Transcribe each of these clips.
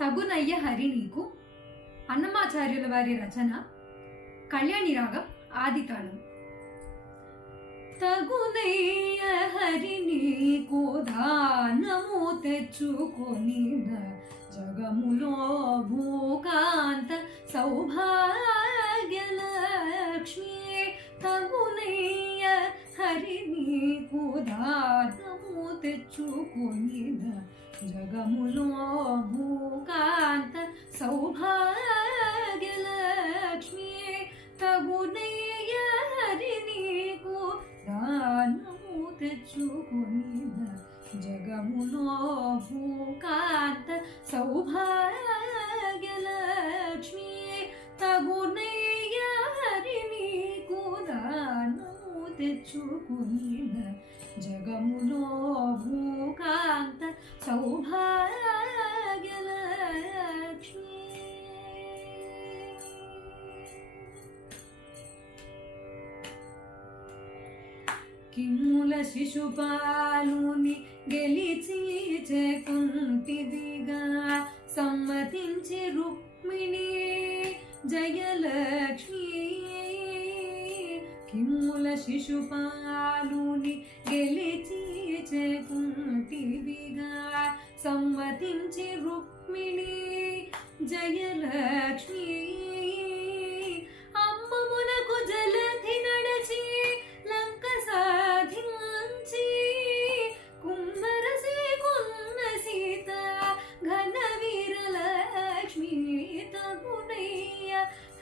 తగునయ్య హరి నీకు అన్నమాచార్యుల వారి రచన. కళ్యాణి రాగం ఆదితాళం. తగునయ్య హరి నీకు దానము తెచ్చుకొని జగములో భూకాంత సౌభాగ్యలక్ష్మి. తగునయ్య హరి నీకు దానము తెచ్చుకొని జగములో భూకాంత సౌభాగ్యలక్ష్మి. తగునయ్య హరి నీకు దానము తెచ్చుకొని జగములో భూకాంత సౌభాగ్యలక్ష్మి. తగునయ్య హరి నీకు దానము తెచ్చుకొని జగములో భూకాంత సౌభాగ్యలక్ష్మి. కిమ్ముల శిశుపాలుని గెలిచి చేకుంటిదిగా సమ్మతించి రుక్మిణి జయలక్ష్మి. కిమ్ముల శిశుపాలుని గెలిచి చేకుంటివిగా సమ్మతించి రుక్మిణి జయలక్ష్మి. అమ్మమునకు జలధి నడచి లంక సాధించి కుంభరసి కున్న సీత ఘన వీరలక్ష్మి. తగునయ్య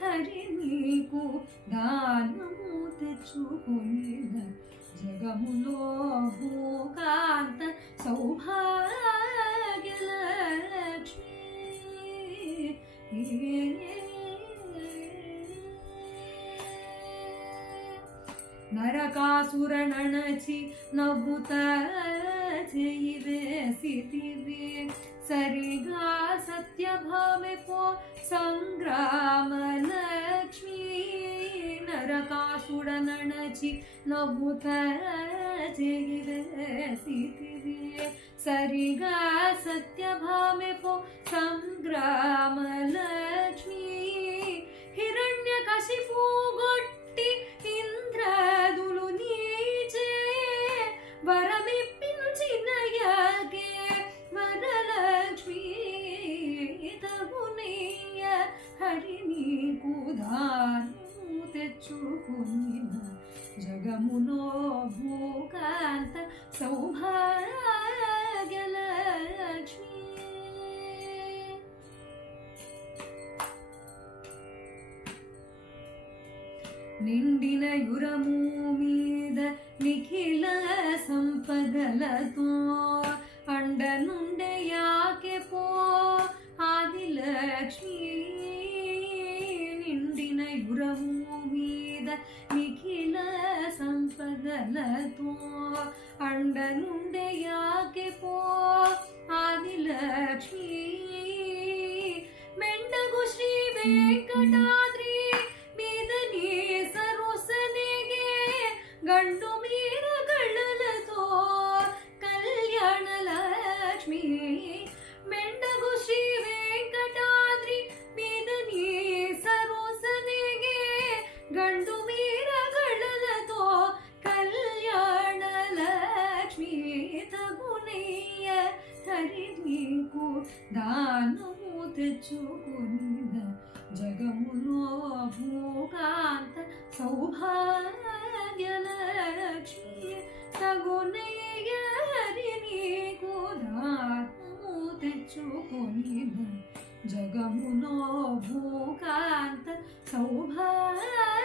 హరి నీకు దానము తెచ్చుకొని జగములో భూకాంత సౌభాగ్యలక్ష్మి. నరకాసుర నణచి నవ్వుత చేయి వేసితివే సరిగా సత్యభామె పో సంగ్రామలక్ష్మి. నరకాసుర నణచి నవ్వుత చేయి వేసితివే సరిగా సత్యభామె పో సంగ్రామలక్ష్మి. హిరణ్యకశిపు గొట్టి ఇంద్రాదులు నీచే వరమిప్పించినయగే వరలక్ష్మి. తగునయ్య హరి నీకు దానము తెచ్చుకొని జగములో భూకాంత సౌభాగ్యలక్ష్మి. నిండిన యురము మీద నిఖిల సంపదలతో అండ నుండే యాకే పో ఆదిలక్ష్మి. నిండిన యురము మీద నిఖిల సంపదలతో అండ నుండే యాకే పో ఆదిలక్ష్మి. మెండగు శ్రీ వెంకటాద్రి గండు మీరగళ్ళలతో కళ్యాణలక్ష్మి. మెండగు శ్రీ వెంకటాద్రి మీద నీ సరోసనిగే గండు మీరగళ్ళలతో కళ్యాణలక్ష్మి. తగునయ్య హరి నీకు దానము తెచ్చుకొని జగములో భూకాంత సౌభాగ్యలక్ష్మి. తగునయ్య హరి నీకు దానము తెచ్చుకొని జగములో భూకాంత సౌభాగ్య